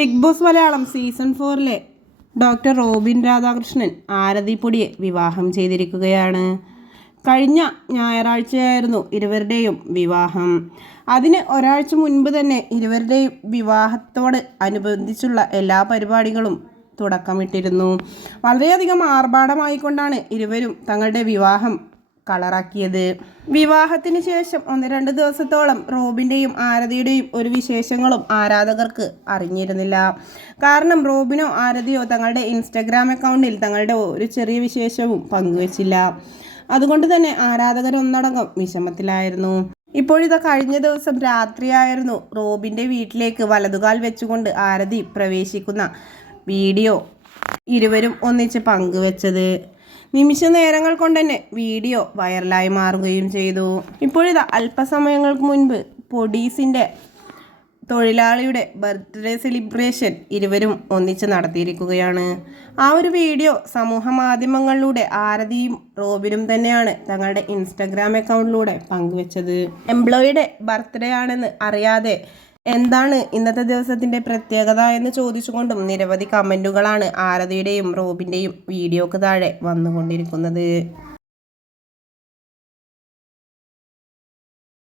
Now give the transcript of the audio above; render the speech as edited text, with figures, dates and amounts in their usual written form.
Big Boss Malayalam season 4 doctor Robin Radhakrishnan Arathi പൊടിയെ വിവാഹം ചെയ്തിരിക്കുകയാണ്. കഴിഞ്ഞ ഞായറാഴ്ചയായിരുന്നു ഇരുവരുടെയും വിവാഹം. അതിന് ഒരാഴ്ച മുൻപ് തന്നെ ഇരുവരുടെയും വിവാഹത്തോട് അനുബന്ധിച്ചുള്ള എല്ലാ പരിപാടികളും തുടക്കമിട്ടിരുന്നു. വളരെയധികം ആർഭാടമായിക്കൊണ്ടാണ് ഇരുവരും തങ്ങളുടെ വിവാഹം കളറാക്കിയത്. വിവാഹത്തിന് ശേഷം 1-2 ദിവസത്തോളം റോബിൻ്റെയും ആരതിയുടെയും ഒരു വിശേഷങ്ങളും ആരാധകർക്ക് അറിഞ്ഞിരുന്നില്ല. കാരണം റോബിനോ ആരതിയോ തങ്ങളുടെ ഇൻസ്റ്റഗ്രാം അക്കൗണ്ടിൽ തങ്ങളുടെ ഒരു ചെറിയ വിശേഷവും പങ്കുവച്ചില്ല. അതുകൊണ്ട് തന്നെ ആരാധകരൊന്നടങ്കം വിഷമത്തിലായിരുന്നു. ഇപ്പോഴിതാ കഴിഞ്ഞ ദിവസം രാത്രിയായിരുന്നു റോബിൻ്റെ വീട്ടിലേക്ക് വലതുകാൽ വെച്ചുകൊണ്ട് ആരതി പ്രവേശിക്കുന്ന വീഡിയോ ഇരുവരും ഒന്നിച്ച് പങ്കുവച്ചത്. നിമിഷ നേരങ്ങൾ കൊണ്ട് തന്നെ വീഡിയോ വൈറലായി മാറുകയും ചെയ്തു. ഇപ്പോഴിതാ അല്പസമയങ്ങൾക്ക് മുൻപ് പൊടീസിൻ്റെ തൊഴിലാളിയുടെ ബർത്ത്ഡേ സെലിബ്രേഷൻ ഇരുവരും ഒന്നിച്ച് നടത്തിയിരിക്കുകയാണ്. ആ ഒരു വീഡിയോ സമൂഹ മാധ്യമങ്ങളിലൂടെ ആരതിയും റോബിനും തന്നെയാണ് തങ്ങളുടെ ഇൻസ്റ്റഗ്രാം അക്കൗണ്ടിലൂടെ പങ്കുവച്ചത്. എംപ്ലോയിയുടെ ബർത്ത്ഡേ ആണെന്ന് അറിയാതെ എന്താണ് ഇന്നത്തെ ദിവസത്തിൻ്റെ പ്രത്യേകത എന്ന് ചോദിച്ചുകൊണ്ടും നിരവധി കമൻറ്റുകളാണ് ആരതിയുടെയും റോബിൻ്റെയും വീഡിയോക്ക് താഴെ വന്നുകൊണ്ടിരിക്കുന്നത്.